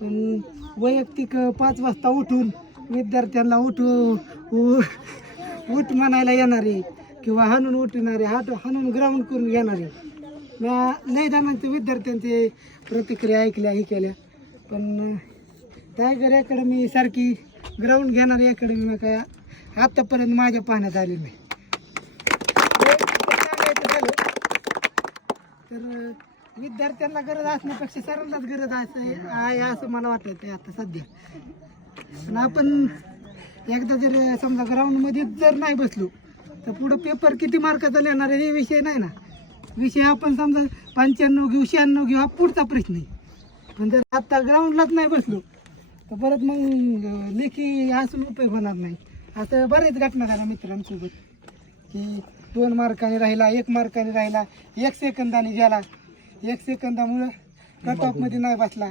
पण वैयक्तिक 5 वाजता उठून विद्यार्थ्यांना उठ म्हणायला येणारे किंवा हाणून उठणारे हाणून ग्राउंड करून घेणारे म्या लय जणांचे विद्यार्थ्यांचे प्रतिक्रिया ऐकल्या हे केल्या. पण टायगर अकॅडमी सारखी ग्राउंड घेणारी अकॅडमी काय आतापर्यंत माझ्या पाहण्यात आली नाही. सांगायचं झालं तर विद्यार्थ्यांना गरज असण्यापेक्षा सरांनाच गरज आहे असं मला वाटतं आता सध्या. पण आपण एकदा जर समजा ग्राउंडमध्ये जर नाही बसलो तर पुढं पेपर किती मार्काचा लिहिणार आहे हे विषय नाही ना. विषय आपण समजा 95 घेऊ 96 घेऊ हा पुढचा प्रश्न आहे. पण जर आत्ता ग्राउंडलाच नाही बसलो तर परत मग लेखी असून उपयोग होणार नाही. असं बरेच घटना झाल्या मित्रांसोबत की 2 मार्काने राहिला 1 मार्काने राहिला 1 सेकंदाने गेला 1 सेकंदामुळं कट ऑफमध्ये नाही बसला